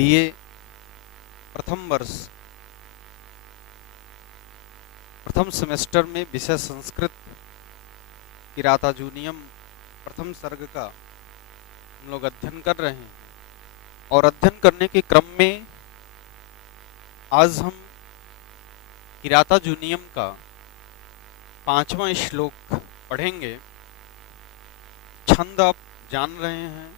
BA प्रथम वर्ष प्रथम सेमेस्टर में विषय संस्कृत किरातार्जुनीयम प्रथम सर्ग का हम लोग अध्ययन कर रहे हैं। और अध्ययन करने के क्रम में आज हम किरातार्जुनीयम का 5वां श्लोक पढ़ेंगे। छंद आप जान रहे हैं,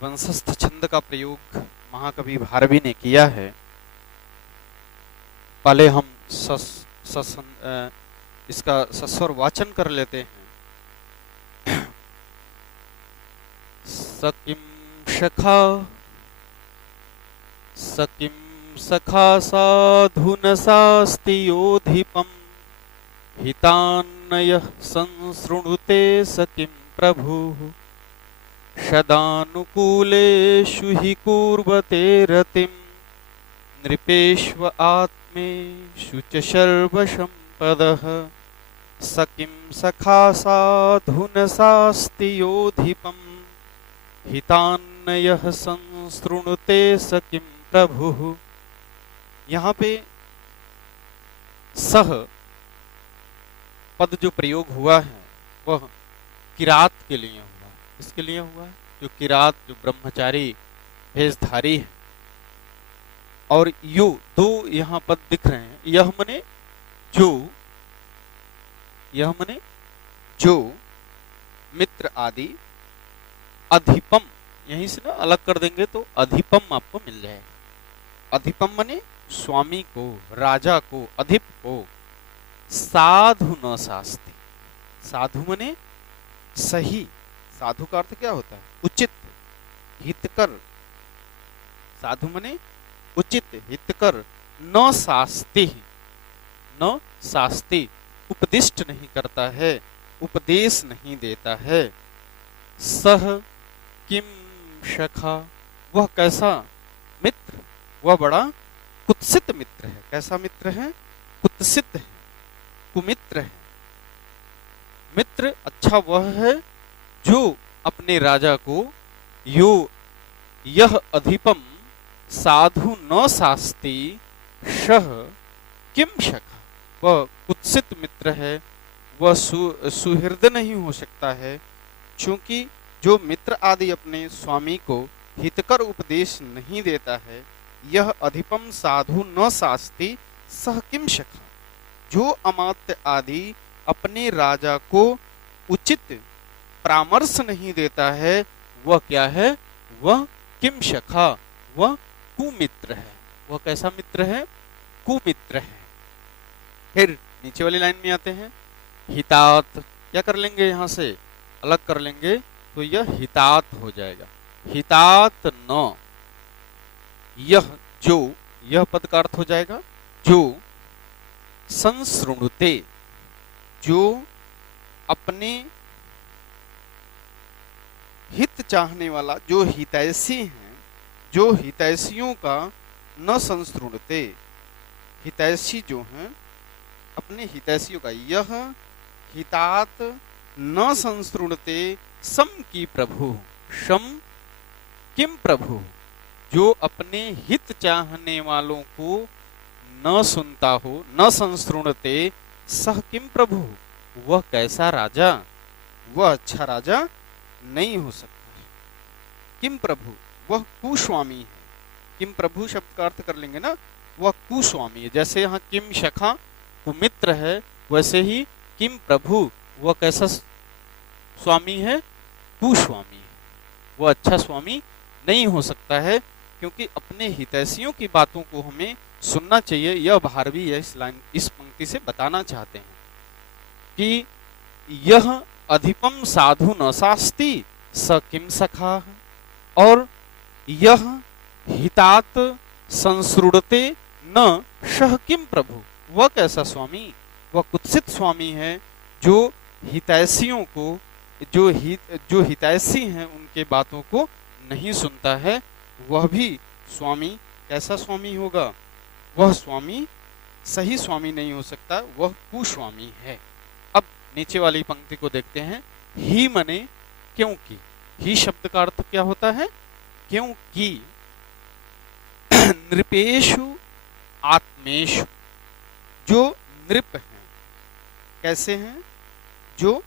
वंशस्थ छंद का प्रयोग महाकवि भारवी ने किया है। पहले हम इसका सस्वर वाचन कर लेते हैं। सकिम सखा साधुन शास्ति योधिपम हितान्नयः संसृणुते सकिम प्रभुः सदानुकूलेषु हि कुर्वते रतिं नृपेष्व आत्मेषु च सर्वसम्पदः सकिं सखा साधुन शास्ति योधिपं हितान्नयः संसृणुते सकिं प्रभुः। यहाँ पे सह पद जो प्रयोग हुआ है वह किरात के लिए हुआ। इसके लिए हुआ जो किरात, जो ब्रह्मचारी भेषधारी है। और यो दो यहाँ पद दिख रहे हैं। यह मने जो मित्र आदि, अधिपम यहीं से ना अलग कर देंगे तो अधिपम आपको मिल जाएगा। अधिपम मने स्वामी को, राजा को, अधिप को। साधु न शास्ति, साधु मने सही। साधु का अर्थ क्या होता है? उचित, हितकर। साधु मने उचित, हितकर। न शास्ति, न शास्ति उपदिष्ट नहीं करता है, उपदेश नहीं देता है। सह किम सखा, वह कैसा मित्र, वह बड़ा कुत्सित मित्र है। कैसा मित्र है? कुत्सित है, कुमित्र है। मित्र अच्छा वह है जो अपने राजा को यह अधिपम साधु न शास्ति सह किम सखा, वह कुत्सित मित्र है, वह सुहृद नहीं हो सकता है। क्योंकि जो मित्र आदि अपने स्वामी को हितकर उपदेश नहीं देता है, यह अधिपम साधु न शास्ति सह किम सखा, जो अमात्य आदि अपने राजा को उचित परामर्श नहीं देता है, वह क्या है? वह किम सखा, वह कुमित्र है। वह कैसा मित्र है? कुमित्र है। फिर नीचे वाली लाइन में आते हैं। हितात क्या कर लेंगे? यहां से अलग कर लेंगे तो यह हितात हो जाएगा। हितात न, यह जो, यह पद का अर्थ हो जाएगा जो संसृणुते, जो अपने हित चाहने वाला, जो हितैषी हैं, जो हितैषियों का न संसृणुते, हितैषी जो हैं अपने हितैषियों का, यह हितात न संसृणुते सम की प्रभु, सम किम प्रभु, जो अपने हित चाहने वालों को न सुनता हो, न संसृणुते सह किम प्रभु, वह कैसा राजा, वह अच्छा राजा नहीं हो सकता है। किम प्रभु, वह कुस्वामी है। किम प्रभु शब्द का अर्थ कर लेंगे ना, वह कुस्वामी है। जैसे यहाँ किम सखा कुमित्र है, वैसे ही किम प्रभु, वह कैसा स्वामी है? कुस्वामी है। वह अच्छा स्वामी नहीं हो सकता है, क्योंकि अपने हितैषियों की बातों को हमें सुनना चाहिए। यह भारवी इस पंक्ति से बताना चाहते हैं कि यह अधिपम साधु न शास्ति स किम सखा, और यह हितात संसृणुते न सह किम प्रभु, वह कैसा स्वामी, वह कुत्सित स्वामी है जो हितैषियों को, जो हितैषी हैं उनके बातों को नहीं सुनता है। वह भी स्वामी कैसा स्वामी होगा? वह स्वामी सही स्वामी नहीं हो सकता, वह कुस्वामी है। अब नीचे वाली पंक्ति को देखते हैं। ही मने क्योंकि, ही शब्द का अर्थ क्या होता है? क्योंकि नृपेषु आत्मेषु, जो नृप हैं, कैसे हैं, जो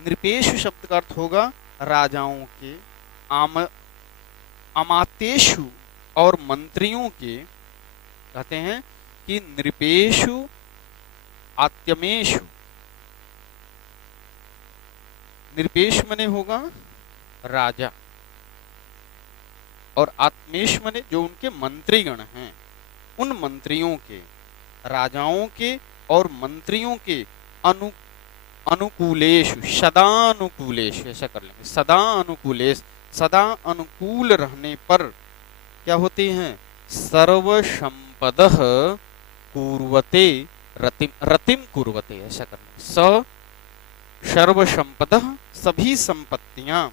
नृपेषु शब्द का अर्थ होगा राजाओं के, अमात्येषु और मंत्रियों के, कहते हैं कि नृपेषु आत्यमेषु, नृपेश मने होगा राजा और आत्मेश मने जो उनके मंत्रीगण हैं, उन मंत्रियों के, राजाओं के और मंत्रियों के अनुकूलेषु, सदानुकूलेषु, ऐसा कर लेंगे, सदा अनुकूलेश, सदा अनुकूल रहने पर क्या होती हैं, सर्वसंपदः कुर्वते रतिम, रतिम कुर्वते, ऐसा कर लेंगे, सर्वसंपदः, सभी संपत्तियां,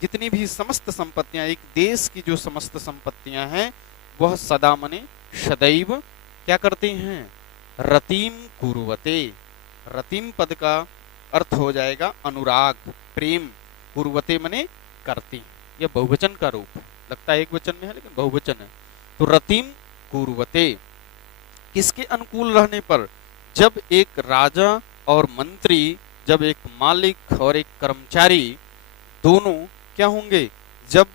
जितनी भी समस्त संपत्तियां, एक देश की जो समस्त संपत्तियां हैं, वह सदा मने सदैव क्या करती हैं, रतिम कुर्वते, रतिम पद का अर्थ हो जाएगा अनुराग, प्रेम, कुर्वते मने करती, यह बहुवचन का रूप है, लगता है एक वचन में है लेकिन बहुवचन है। तो रतिम कुर्वते, किसके अनुकूल रहने पर, जब एक राजा और मंत्री, जब एक मालिक और एक कर्मचारी दोनों क्या होंगे, जब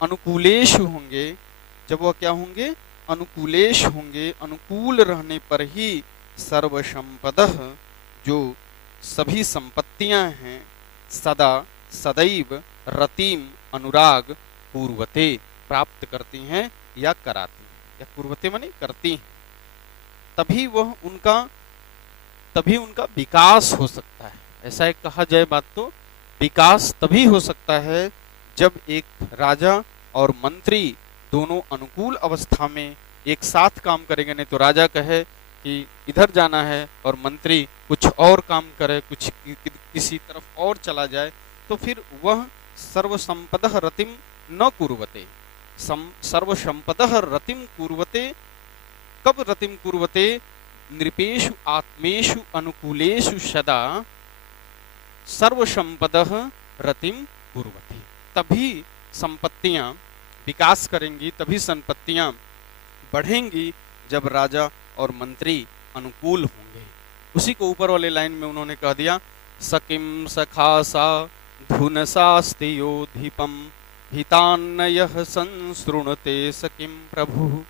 अनुकूलेश होंगे, जब वह क्या होंगे, अनुकूलेश होंगे, अनुकूल रहने पर ही सर्वसंपदः, जो सभी संपत्तियां हैं, सदा सदैव रतिम अनुराग पूर्वते प्राप्त करती हैं या कराती हैं, या पूर्वते माने करती हैं, तभी वह उनका, तभी उनका विकास हो सकता है। ऐसा एक कहा जाए बात तो, विकास तभी हो सकता है जब एक राजा और मंत्री दोनों अनुकूल अवस्था में एक साथ काम करेंगे। नहीं तो राजा कहे कि इधर जाना है और मंत्री कुछ और काम करे, कुछ किसी तरफ और चला जाए, तो फिर वह सर्वसंपदः रतिम न कुर्वते, सर्वसंपदः रतिम कुर्वते, कब रतिम कुर्वते, नृपेषु आत्मेषु अनुकूलेषु सदा सर्वसंपदः रतिम कुर्वते, तभी संपत्तियां विकास करेंगी, तभी संपत्तियां बढ़ेंगी जब राजा और मंत्री अनुकूल होंगे। उसी को ऊपर वाले लाइन में उन्होंने कह दिया, सकिम सखासा धुनसास्ति योधिपम हितान्नयः संसृणुते सकिम प्रभु,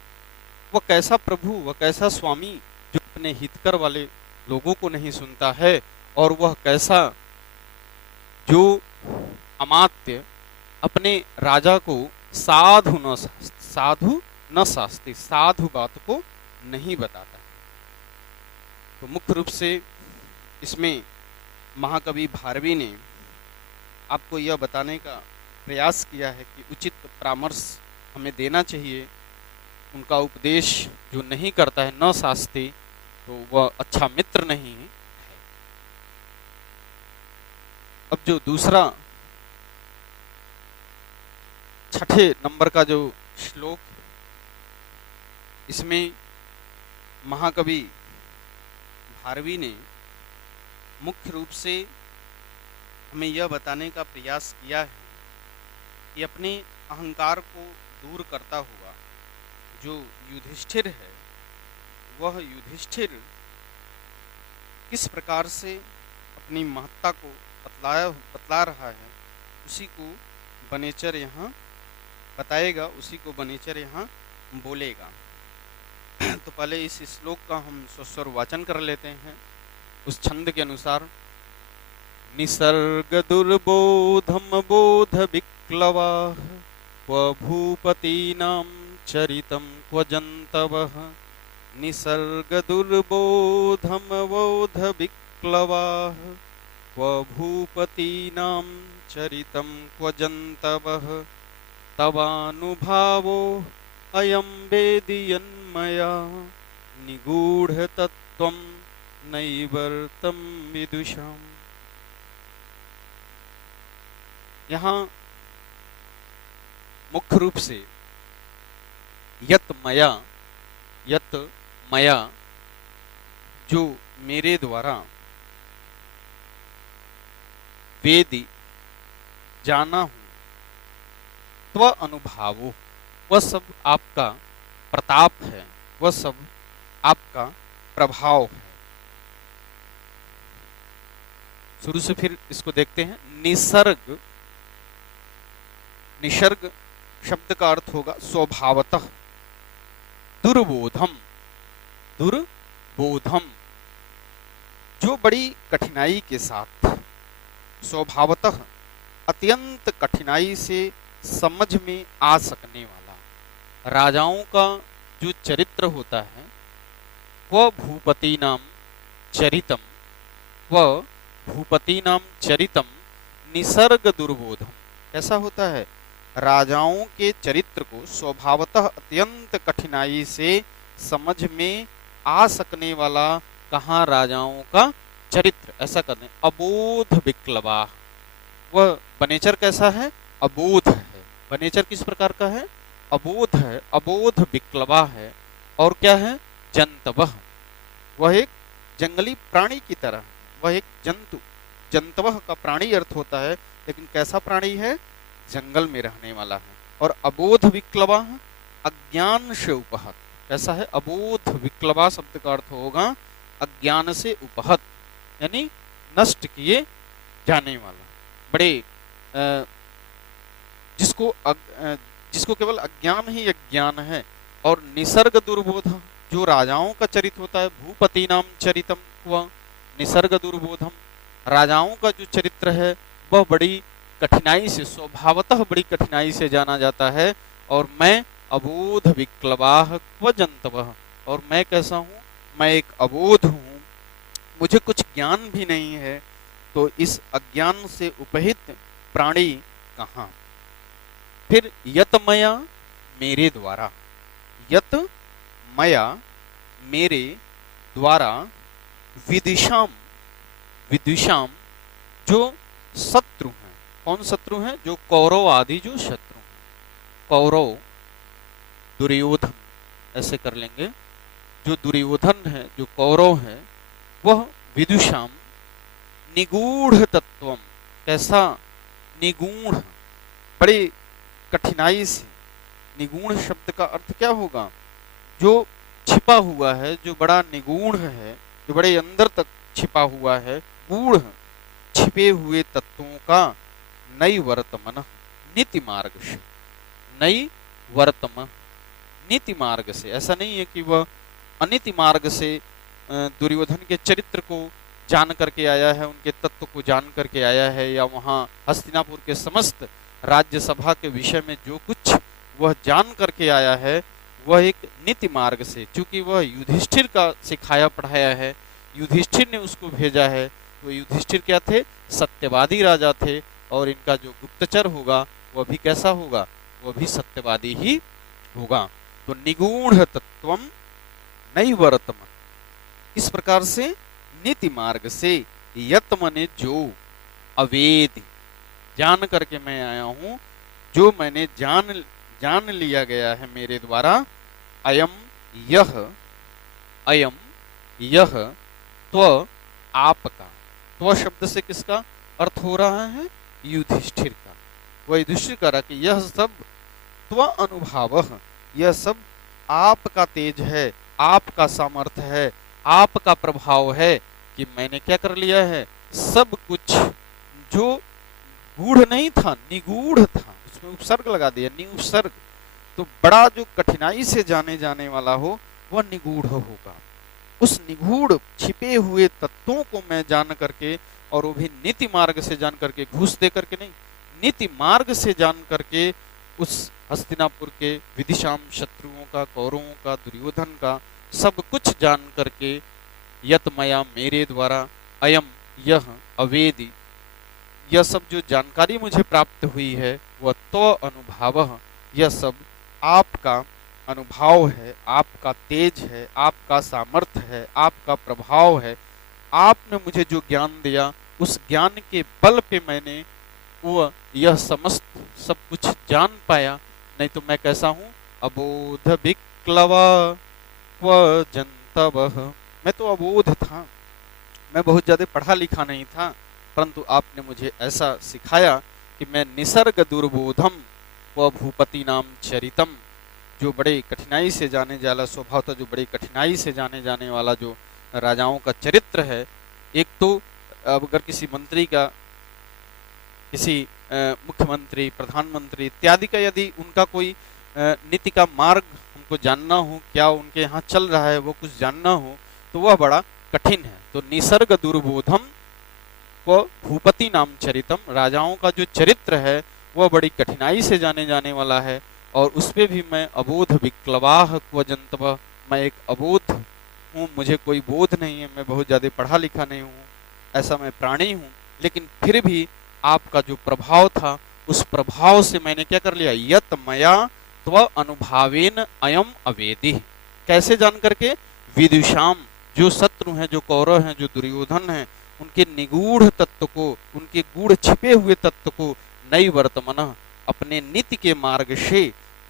वह कैसा प्रभु, वह कैसा स्वामी जो अपने हितकर वाले लोगों को नहीं सुनता है, और वह कैसा जो अमात्य अपने राजा को साधु न शास्ति, साधु बात को नहीं बताता। तो मुख्य रूप से इसमें महाकवि भारवी ने आपको यह बताने का प्रयास किया है कि उचित परामर्श हमें देना चाहिए, उनका उपदेश जो नहीं करता है न शास्ति, तो वह अच्छा मित्र नहीं है। अब जो दूसरा छठे नंबर का जो श्लोक, इसमें महाकवि भारवी ने मुख्य रूप से हमें यह बताने का प्रयास किया है कि अपने अहंकार को दूर करता हुआ जो युधिष्ठिर है, वह युधिष्ठिर किस प्रकार से अपनी महत्ता को बतला रहा है, उसी को बनेचर यहाँ बताएगा, उसी को बनेचर यहाँ बोलेगा। तो पहले इस श्लोक का हम स्वस्वर वाचन कर लेते हैं उस छंद के अनुसार। निसर्ग दुर्बोधम बोध विक्लवा क्व भूपतीनां चरितं क्व जन्तवः, निसर्ग दुर्बोधम बोध विक्लवा क्व भूपतीनां चरितं क्व जन्तवः, तवानुभावो अयं वेदियन्मया निगूढ़तत्त्वं नैवर्तं विदुषाम्। यहाँ मुख्य रूप से यत मया जो मेरे द्वारा वेदी जाना हूँ, त्व अनुभावो, वह सब आपका प्रताप है, वह सब आपका प्रभाव है। शुरू से फिर इसको देखते हैं। निसर्ग, निसर्ग शब्द का अर्थ होगा स्वभावतः। दुर्बोधम, दुर्बोधम जो बड़ी कठिनाई के साथ, स्वभावतः अत्यंत कठिनाई से समझ में आ सकने वाला। राजाओं का जो चरित्र होता है वह भूपति नाम चरितम, वह भूपति नाम चरितम निसर्ग दुर्बोधम। कैसा होता है? राजाओं के चरित्र को स्वभावतः अत्यंत कठिनाई से समझ में आ सकने वाला कहाँ राजाओं का चरित्र, ऐसा करने अबोध विक्लवा। वह बनेचर कैसा है? अबोध है। बनेचर किस प्रकार का है? अबोध है, अबोध विक्लवा है। और क्या है? जंतवह, वह एक जंगली प्राणी की तरह है, वह एक जंतु, जंतवह का प्राणी अर्थ होता है, लेकिन कैसा प्राणी है? जंगल में रहने वाला है। और अबोध विक्लवा अज्ञान से उपहत। कैसा है? अबोध विक्लवा शब्द का अर्थ होगा अज्ञान से उपहत, यानी नष्ट किए जाने वाला। बड़े जिसको केवल अज्ञान ही अज्ञान है। और निसर्ग दुर्बोध, जो राजाओं का चरित्र होता है, भूपति नाम चरितम हुआ निसर्ग दुर्बोधम। राजाओं का जो चरित्र है वह बड़ी कठिनाई से, स्वभावतः बड़ी कठिनाई से जाना जाता है। और मैं अबोध विक्लवाह व जंतवह, और मैं कैसा हूँ? मैं एक अबोध हूँ, मुझे कुछ ज्ञान भी नहीं है। तो इस अज्ञान से उपहित प्राणी कहाँ? फिर यत मया, मेरे द्वारा, यत मया मेरे द्वारा, विदिशाम, विदिशाम जो शत्रु हैं। कौन शत्रु हैं? जो कौरव आदि जो शत्रु हैं। कौरव, दुर्योधन, ऐसे कर लेंगे। जो दुर्योधन है, जो कौरव है, वह विदुषाम निगूढ़ तत्वम। कैसा? निगूढ़, बड़ी कठिनाई से। निगूढ़ शब्द का अर्थ क्या होगा? जो छिपा हुआ है, जो बड़ा निगूढ़ है, जो बड़े अंदर तक छिपा हुआ है, गूढ़ छिपे हुए तत्वों का नई वर्तमान नीति मार्ग से, नई वर्तमान नीति मार्ग से। ऐसा नहीं है कि वह अनीति मार्ग से दुर्योधन के चरित्र को जान करके आया है, उनके तत्व को जान करके आया है, या वहाँ हस्तिनापुर के समस्त राज्यसभा के विषय में जो कुछ वह जान करके आया है, वह एक नीति मार्ग से, चूंकि वह युधिष्ठिर का सिखाया पढ़ाया है, युधिष्ठिर ने उसको भेजा है। तो युधिष्ठिर क्या थे? सत्यवादी राजा थे। और इनका जो गुप्तचर होगा वह भी कैसा होगा? वह भी सत्यवादी ही होगा। तो निगूढ़ तत्वम नई वर्तमान, इस प्रकार से नीति मार्ग से, यत मने जो, अवेद जान करके मैं आया हूं, जो मैंने जान लिया गया है मेरे द्वारा। अयम यह, अयम यह त्व आपका, त्व शब्द से किसका अर्थ हो रहा है? युधिष्ठिर का। वह युधिष्ठिर कह रहा कि यह सब त्व अनुभाव, यह सब आपका तेज है, आपका सामर्थ्य है, आपका प्रभाव है कि मैंने क्या कर लिया है? सब कुछ जो गूढ़ नहीं था, निगूढ़ था, उसमें उपसर्ग लगा दिया, निउपसर्ग। तो बड़ा जो कठिनाई से जाने वाला हो वह निगूढ़ होगा। उस निगूढ़ छिपे हुए तत्वों को मैं जान करके, और वो भी नीति मार्ग से जान करके, घूस दे करके नहीं, नीति मार्ग से जान करके, उस हस्तिनापुर के विदिशाम शत्रुओं का, कौरवों का, दुर्योधन का सब कुछ जान करके, यत मया मेरे द्वारा, अयम यह अवेदी, यह सब जो जानकारी मुझे प्राप्त हुई है वह तो अनुभाव, यह सब आपका अनुभव है, आपका तेज है, आपका सामर्थ्य है, आपका प्रभाव है। आपने मुझे जो ज्ञान दिया उस ज्ञान के बल पे मैंने वह यह समस्त सब कुछ जान पाया। नहीं तो मैं कैसा हूँ? अबोध विक्लव व जंतवः, मैं तो अबोध था, मैं बहुत ज्यादा पढ़ा लिखा नहीं था, परंतु आपने मुझे ऐसा सिखाया कि मैं निसर्ग दुर्बोधम, व भूपति नाम चरितम, जो बड़े कठिनाई से जाने जाला स्वभावतः जो बड़ी कठिनाई से जाने जाने वाला जो राजाओं का चरित्र है। एक तो अब अगर किसी मंत्री का, किसी मुख्यमंत्री, प्रधानमंत्री इत्यादि का यदि उनका कोई नीति का मार्ग हमको जानना हो, क्या उनके यहाँ चल रहा है वो कुछ जानना हो, तो वह बड़ा कठिन है। तो निसर्ग दुर्बोधम व भूपति नाम चरितम, राजाओं का जो चरित्र है वह बड़ी कठिनाई से जाने जाने वाला है। और उस पे भी मैं अबोध विक्लवाह क्वजंतव, मैं एक अबोध हूँ, मुझे कोई बोध नहीं है, मैं बहुत ज़्यादा पढ़ा लिखा नहीं हूँ, ऐसा मैं प्राणी हूँ, लेकिन फिर भी आपका जो प्रभाव था उस प्रभाव से मैंने क्या कर लिया, यत मया त्व अनुभावेन अयम अवेदि। कैसे जान करके, विदुषाम, जो शत्रु हैं, जो कौरव हैं, जो दुर्योधन हैं, उनके निगूढ़ तत्व को, उनके गूढ़ छिपे हुए तत्व को नई वर्तमान अपने नित्य के मार्ग से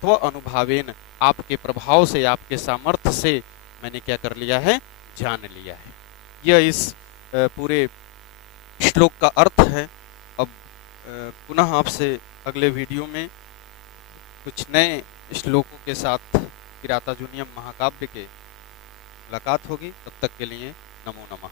त्व अनुभावेन, आपके प्रभाव से, आपके सामर्थ्य से मैंने क्या कर लिया है, जान लिया है। यह इस पूरे श्लोक का अर्थ है। अब पुनः आपसे अगले वीडियो में कुछ नए श्लोकों के साथ किरातार्जुनीयम महाकाव्य के मुलाकात होगी। तब तक के लिए नमो नमः।